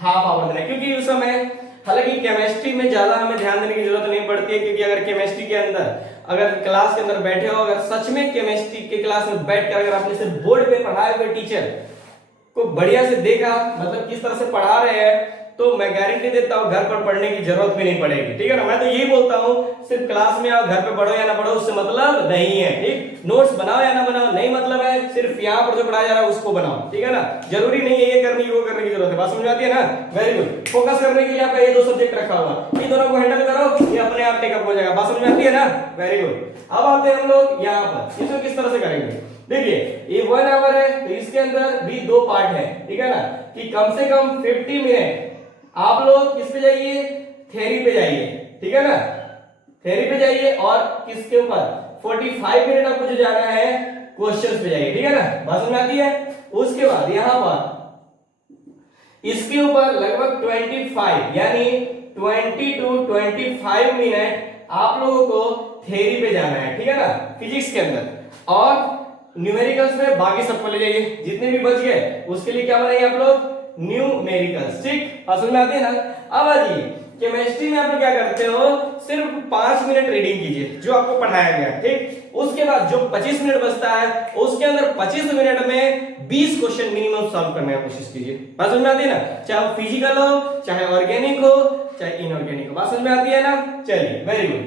आवर देना है, क्योंकि उस समय, हालांकि केमिस्ट्री में ज्यादा हमें ध्यान देने की जरूरत नहीं पड़ती है, क्योंकि अगर केमिस्ट्री के अंदर, अगर क्लास के अंदर बैठे हो, अगर सच में केमिस्ट्री के क्लास में बैठकर अगर आपने सिर्फ बोर्ड पे पढ़ाए हुए टीचर को बढ़िया से देखा, मतलब किस तरह से पढ़ा रहे हैं, तो मैं गारंटी देता हूं घर पर पढ़ने की जरूरत भी नहीं पड़ेगी, ठीक है ना। मैं तो यही बोलता हूं सिर्फ क्लास में आओ, घर पे पढ़ो या ना पढ़ो उससे मतलब नहीं है, ठीक। नोट्स बनाओ या ना बनाओ नहीं मतलब है, सिर्फ यहाँ पर जो पढ़ाया जा रहा है उसको बनाओ, ठीक है ना। जरूरी नहीं है ये करने की वो करने की जरूरत है, बात समझ आती है ना। Very good. फोकस करने के लिए आपका ये 2 सब्जेक्ट रखा हुआ, इन दोनों को हैंडल करो, ये अपने आप टेकअप हो जाएगा, बात समझ में आती है ना। Very good. अब आते हैं हम लोग यहाँ पर, इसको किस तरह से करेंगे। देखिए ये 1 आवर है, तो इसके अंदर भी 2 पार्ट है, ठीक है ना, कि कम से कम 50 मिनट आप लोग किस पे जाइए, थ्योरी पे जाइए, ठीक है ना, थ्योरी पे जाइए, और किसके ऊपर 45 मिनट आपको जो जाना है क्वेश्चंस पे जाइए, ठीक है ना, बात समझ आती है। उसके बाद यहां पर इसके ऊपर लगभग 25 यानी 20 to 25 मिनट आप लोगों को थ्योरी पे जाना है, ठीक है ना, फिजिक्स के अंदर, और न्यूमेरिकल्स में बाकी सबको ले जाइए, जितने भी बच गए उसके लिए क्या बनाइए आप लोग, न्यूमेरिकल्स, ठीक, समझ में आती है ना। अब आइए केमिस्ट्री में आप लोग क्या करते हो, सिर्फ 5 मिनट रीडिंग कीजिए जो आपको पढ़ाया गया, ठीक। उसके बाद जो 25 मिनट बचता है उसके अंदर 25 मिनट में 20 क्वेश्चन मिनिमम सॉल्व करने की कोशिश कीजिए, बात समझ में आती है ना, चाहे वो फिजिकल हो, चाहे ऑर्गेनिक हो, चाहे इनऑर्गेनिक हो, बात समझ में आती है ना। चलिए वेरी गुड।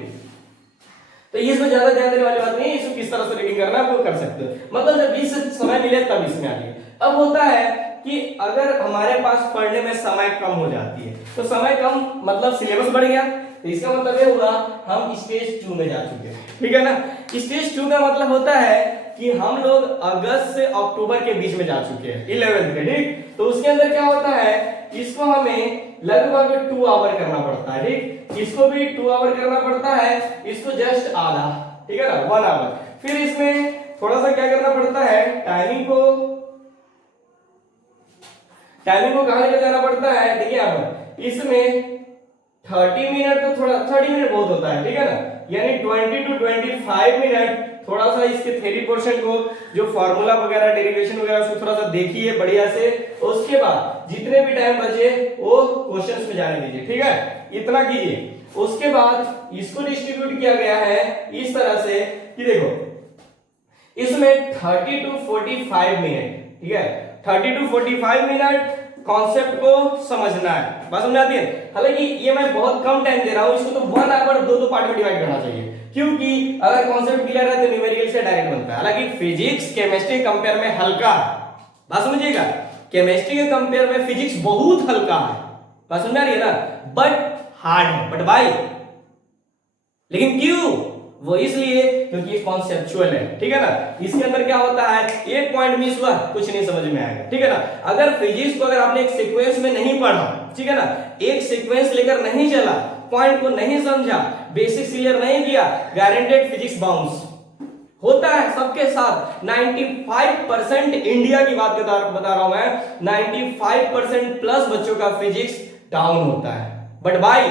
तो ये इसमें ज्यादा ध्यान देने वाली बात नहीं है, इसको किस तरह से रीडिंग करना है वो कर सकते हो, मतलब जब 20 समय मिले तब इसमें आइए। अब होता है कि अगर हमारे पास पढ़ने में समय कम हो जाती है, तो समय कम मतलब सिलेबस बढ़ गया, तो इसका मतलब ये हुआ हम स्टेज 2 में जा चुके हैं, ठीक है ना। स्टेज 2 का मतलब होता है कि हम लोग अगस्त से अक्टूबर के बीच में जा चुके हैं 11th के, ठीक। तो उसके अंदर क्या होता है, इसको हमें लगभग 2 आवर करना पड़ता है, ठीक, इसको भी 2 आवर करना पड़ता है, इसको जस्ट आधा, ठीक है ना, 1 आवर। फिर इसमें थोड़ा सा क्या करना पड़ता है, टाइमिंग को कहां लेकर जाना पड़ता है, देखिए यहां पर इसमें 30 मिनट, तो थोड़ा 30 मिनट बहुत होता है, ठीक है ना, यानी 20 to 25 मिनट थोड़ा सा इसके थ्योरी पोर्शन को, जो फार्मूला वगैरह डेरिवेशन वगैरह उसको थोड़ा सा देखिए बढ़िया से, उसके बाद जितने भी टाइम बचे वो क्वेश्चंस में जाने दीजिए, ठीक है, इतना कीजिए। उसके बाद इसको डिस्ट्रीब्यूट किया गया है इस तरह से कि देखो इसमें 30 to 45 मिनट, ठीक है, 30 to 45 मिनट कॉन्सेप्ट को समझना है, बात समझ आती है। हालांकि ये मैं बहुत कम टाइम दे रहा हूं, इसको तो 1 आवर 2 पार्ट में डिवाइड करना चाहिए, क्योंकि अगर कॉन्सेप्ट क्लियर है तो न्यूमेरिकल से डायरेक्ट बनता है। हालांकि फिजिक्स केमिस्ट्री कंपेयर में हल्का है, बात समझिएगा, केमिस्ट्री के कंपेयर में फिजिक्स बहुत हल्का है, बात समझ आ रही है ना, बट हार्ड है, बट भाई लेकिन क्यों, वो इसलिए क्योंकि ये कॉन्सेप्चुअल है, ठीक है ना। इसके अंदर क्या होता है, एक पॉइंट मिस हुआ कुछ नहीं समझ में आएगा, ठीक है ना। अगर फिजिक्स को अगर आपने एक सीक्वेंस में नहीं पढ़ा, ठीक है ना, एक सीक्वेंस लेकर नहीं चला, पॉइंट को नहीं समझा, बेसिक्स क्लियर नहीं किया, गारंटेड फिजिक्स बाउंस होता है सबके साथ। 95% इंडिया की बात बता रहा हूं मैं, 95% प्लस बच्चों का फिजिक्स डाउन होता है। बट भाई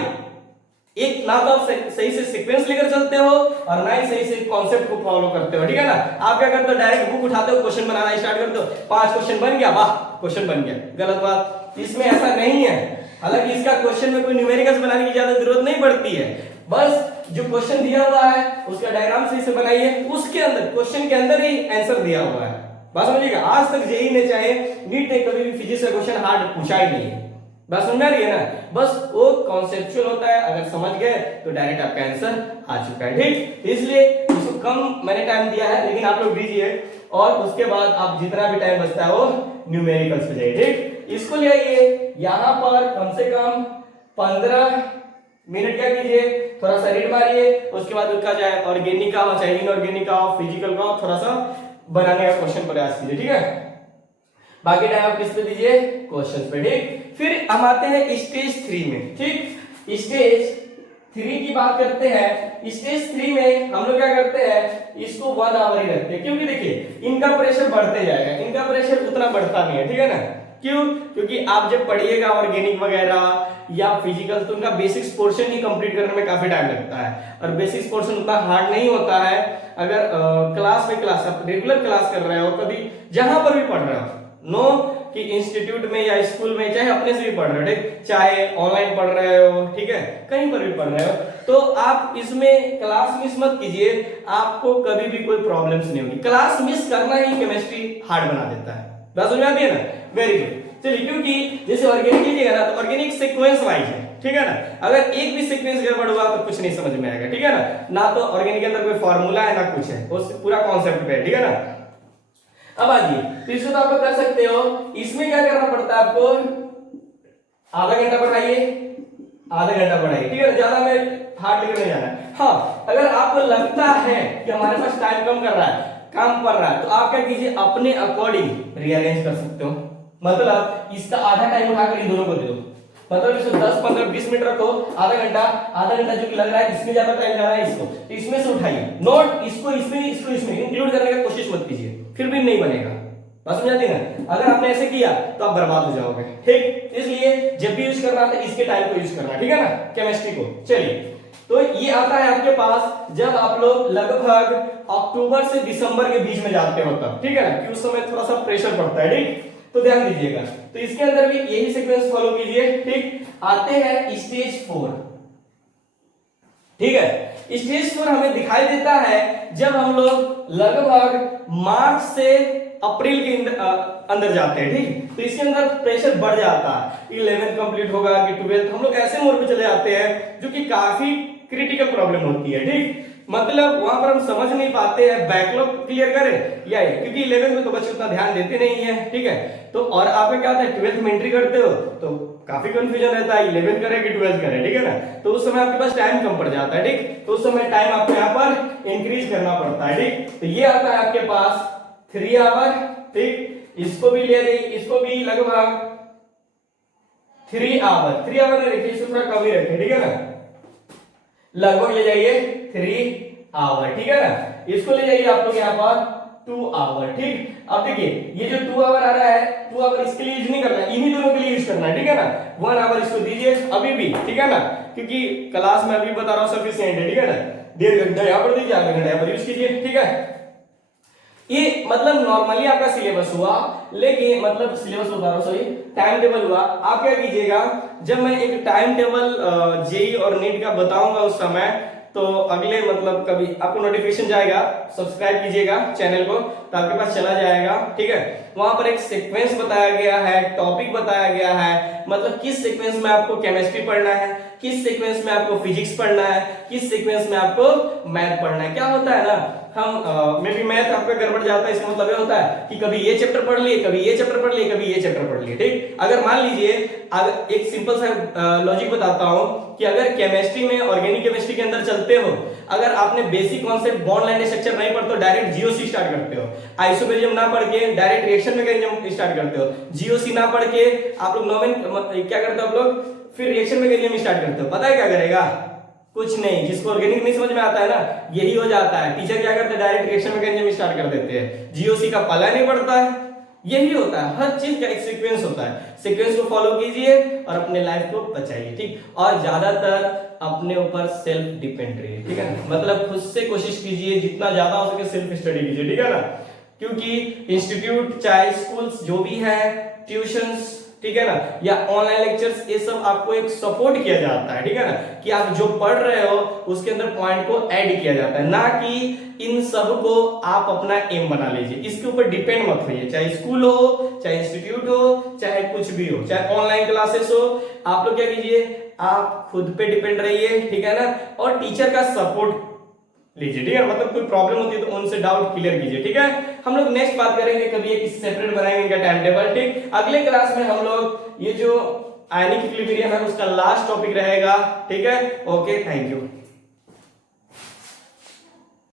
एक ना तो आप सही से सीक्वेंस लेकर चलते हो और ना ही सही से कॉन्सेप्ट को फॉलो करते हो, ठीक है ना। आप क्या करते हो, डायरेक्ट बुक उठाते हो, क्वेश्चन बनाना स्टार्ट करते हो, 5 क्वेश्चन बन गया, वाह क्वेश्चन बन गया, गलत बात। इसमें ऐसा नहीं है, हालांकि इसका क्वेश्चन में कोई न्यूमेरिकल्स बनाने की ज्यादा जरूरत नहीं पड़ती है, बस जो क्वेश्चन दिया हुआ है उसका डायग्राम सही से बनाइए, उसके अंदर क्वेश्चन के अंदर ही आंसर दिया हुआ है, बात समझिएगा। आज तक जेईई ने चाहे नीट ने कभी भी फिजिक्स का क्वेश्चन हार्ड पूछा ही नहीं है, बात समझ रही है ना, बस वो कॉन्सेप्चुअल होता है, अगर समझ गए तो डायरेक्ट आपका आंसर आ चुका है, ठीक। इसलिए इसको कम मैंने टाइम दिया है, लेकिन आप लोग दीजिए, और उसके बाद आप जितना भी टाइम बचता है वो न्यूमेरिकल्स पे जाइए, ठीक। इसको ले आइए यहां पर कम से कम 15 मिनट क्या कीजिए, थोड़ा सा रीड मारिए, उसके बाद उसका चाहे ऑर्गेनिक का हो चाहे इनऑर्गेनिक का हो, फिजिकल का हो, थोड़ा सा बनाने का क्वेश्चन प्रयास कीजिए, ठीक है। बाकी टाइम आप किस पे दीजिए, क्वेश्चन पे, ठीक। फिर हम आते हैं स्टेज 3 में, ठीक। स्टेज 3 की बात करते हैं, स्टेज 3 में हम लोग क्या करते हैं, इसको 1 आवर ही रखते हैं, क्योंकि देखिए इनका प्रेशर बढ़ते जाएगा, इनका प्रेशर उतना बढ़ता नहीं है, ठीक है ना। क्यों? क्योंकि आप जब पढ़िएगा ऑर्गेनिक वगैरह या फिजिकल तो उनका बेसिक्स पोर्शन ही कंप्लीट करने में काफी टाइम लगता है, और बेसिक्स पोर्शन उतना हार्ड नहीं होता है। अगर क्लास में क्लास आप रेगुलर क्लास कर रहे हो, कभी जहां पर भी पढ़ रहे हो, नो कि इंस्टीट्यूट में या स्कूल में, चाहे अपने से भी पढ़ रहे हो, ठीक, चाहे ऑनलाइन पढ़ रहे हो, ठीक है, कहीं पर भी पढ़ रहे हो, तो आप इसमें क्लास मिस मत कीजिए, आपको कभी भी कोई प्रॉब्लम्स नहीं होगी। क्लास मिस करना ही केमिस्ट्री हार्ड बना देता है, बात समझ में आती है ना। Very good. चलिए, क्योंकि जैसे ऑर्गेनिक लीजिएगा ना, तो ऑर्गेनिक सीक्वेंस वाइज है, ठीक है ना। अगर एक भी सीक्वेंस गड़बड़ हुआ तो कुछ नहीं समझ में आएगा, ठीक है ना। ना तो ऑर्गेनिक के अंदर कोई फार्मूला है, ना कुछ है, वो पूरा कॉन्सेप्ट पे है, ठीक है ना। अब आइए, तो इसको तो आप लोग कर सकते हो। इसमें क्या करना पड़ता है आपको, आधा घंटा पढ़ाइए, आधा घंटा पढ़ाइए, ठीक है ना, ज्यादा में हार्ड लेकर नहीं जाना है। हाँ, अगर आपको लगता है कि हमारे पास टाइम कम कर रहा है, काम पड़ रहा है, तो आप क्या कीजिए, अपने अकॉर्डिंग रीअरेंज कर सकते हो। मतलब इसका आधा टाइम उठाकर इन दोनों को दे दो, मतलब इसको 10 15 20 मिनट रखो, आधा घंटा जो कि लग रहा है इसमें ज्यादा टाइम जा रहा है, इसको तो इसमें से उठाइए, नोट इसको इसमें इंक्लूड करने की कोशिश मत कीजिए, फिर भी नहीं बनेगा, बात समझ आती है ना। अगर आपने ऐसे किया तो आप बर्बाद हो जाओगे, ठीक। इसलिए जब भी यूज करना था इसके टाइम को यूज करना, ठीक है ना, केमिस्ट्री को। चलिए, तो ये आता है आपके पास जब आप लोग लगभग अक्टूबर से दिसंबर के बीच में जाते हो तब, ठीक है ना, कि उस समय थोड़ा सा प्रेशर पड़ता है, ठीक। तो ध्यान दीजिएगा, तो इसके अंदर भी यही सीक्वेंस फॉलो कीजिए, ठीक। आते हैं स्टेज 4, ठीक है। स्टेज 4 हमें दिखाई देता है जब हम लोग लगभग मार्च से अप्रैल के अंदर जाते हैं, ठीक। तो इसके अंदर प्रेशर बढ़ जाता है, 11th कंप्लीट होगा कि 12th, हम लोग ऐसे मोड पे चले जाते हैं जो कि काफी क्रिटिकल प्रॉब्लम होती है, ठीक। मतलब वहां पर हम समझ नहीं पाते हैं बैकलॉग क्लियर करें या ये, क्योंकि 11th में तो बच्चे उतना ध्यान देते नहीं है, ठीक है। तो और आपका क्या होता है, 12th में एंट्री करते हो तो काफी कंफ्यूजन रहता है, 11th करें कि 12th करें, ठीक है ना। तो उस समय आपके पास टाइम कम पड़ जाता है, ठीक। तो उस समय टाइम आपको यहाँ पर इंक्रीज करना पड़ता है, ठीक। तो ये आता है आपके पास 3 आवर, ठीक। इसको भी ले रही, इसको भी लगभग 3 आवर, 3 आवर नहीं रखिए, इसको थोड़ा कम ही रखें, ठीक है ना, लगभग ले जाइए 3 आवर, ठीक है ना। इसको ले जाइए आप लोग यहाँ पर 2 आवर, ठीक। अब देखिए ये जो 2 आवर आ रहा है, 2 आवर इसके लिए यूज नहीं करना है, इन्हीं दोनों के लिए यूज करना है, ठीक है ना। 1 आवर इसको दीजिए अभी भी, ठीक है ना, क्योंकि क्लास में अभी बता रहा हूँ सफिशिएंट है, ठीक है ना। 1.5 घंटा यहाँ पर दीजिए, आधा घंटा यहाँ पर यूज कीजिए, ठीक है। ये मतलब नॉर्मली आपका सिलेबस हुआ, लेकिन मतलब सिलेबस बता रहा हूं, सॉरी, टाइम टेबल हुआ। आप क्या कीजिएगा, जब मैं एक टाइम टेबल जेई और नीट का बताऊंगा उस समय, तो अगले मतलब कभी आपको नोटिफिकेशन जाएगा, सब्सक्राइब कीजिएगा चैनल को, तो आपके पास चला जाएगा, ठीक है। वहां पर एक सीक्वेंस बताया गया है, टॉपिक बताया गया है, मतलब किस सीक्वेंस में आपको केमिस्ट्री पढ़ना है, किस सीक्वेंस में आपको फिजिक्स पढ़ना है, किस सीक्वेंस में आपको मैथ पढ़ना है। क्या होता है ना, हम मे भी मैथ आपका गड़बड़ जाता है, इसका मतलब ये होता है कि कभी ये चैप्टर पढ़ लिए, कभी ये चैप्टर पढ़ लिए, कभी ये चैप्टर पढ़ लिए, ठीक। अगर मान लीजिए, अगर एक सिंपल सा लॉजिक बताता हूं कि अगर केमिस्ट्री में ऑर्गेनिक केमिस्ट्री के अंदर चलते हो, अगर आपने basic concept bond line structure नहीं पढ़ते हो, डायरेक्ट जीओसी स्टार्ट करते हो, आइसोमेरिज्म ना पढ़ के डायरेक्ट रिएक्शन मैकेनिज्म स्टार्ट करते हो, जीओसी ना पढ़ के आप लोग क्या करते हो आप लोग, फिर रिएक्शन मैकेनिज्म स्टार्ट करते हो, पता है क्या करेगा, कुछ नहीं। जिसको ऑर्गेनिक नहीं समझ में आता है ना, यही हो जाता है। टीचर क्या करते हैं, डायरेक्ट रिएक्शन मैकेनिज्म स्टार्ट कर देते हैं, जीओसी का पता नहीं पड़ता है। यही होता है, हर चीज का एक सीक्वेंस होता है, सीक्वेंस को फॉलो कीजिए और अपने लाइफ को बचाइए, ठीक। और ज्यादातर अपने ऊपर सेल्फ डिपेंड रहिए, ठीक है ना, मतलब खुद से कोशिश कीजिए, जितना ज्यादा हो सके सेल्फ स्टडी कीजिए, ठीक है ना। क्योंकि इंस्टीट्यूट चाहे स्कूल्स जो भी है, ट्यूशंस, ठीक है ना, या ऑनलाइन लेक्चर्स, ये सब आपको एक सपोर्ट किया जाता है, ठीक है ना, कि आप जो पढ़ रहे हो उसके अंदर पॉइंट को ऐड किया जाता है, ना कि इन सब को आप अपना एम बना लीजिए। इसके ऊपर डिपेंड मत होइए, चाहे स्कूल हो, चाहे इंस्टीट्यूट हो, चाहे कुछ भी हो, चाहे ऑनलाइन क्लासेस हो, आप लोग क्या कीजिए, आप खुद पे डिपेंड रहिए, ठीक है ना, और टीचर का सपोर्ट लीजिए, ठीक है। मतलब कोई प्रॉब्लम होती है तो उनसे डाउट क्लियर कीजिए, ठीक है। हम लोग नेक्स्ट बात करेंगे, कभी एक सेपरेट बनाएंगे इनका टाइम टेबल, ठीक। अगले क्लास में हम लोग ये जो आयनिक इक्विलिब्रियम है उसका लास्ट टॉपिक रहेगा, ठीक है। Okay, thank you.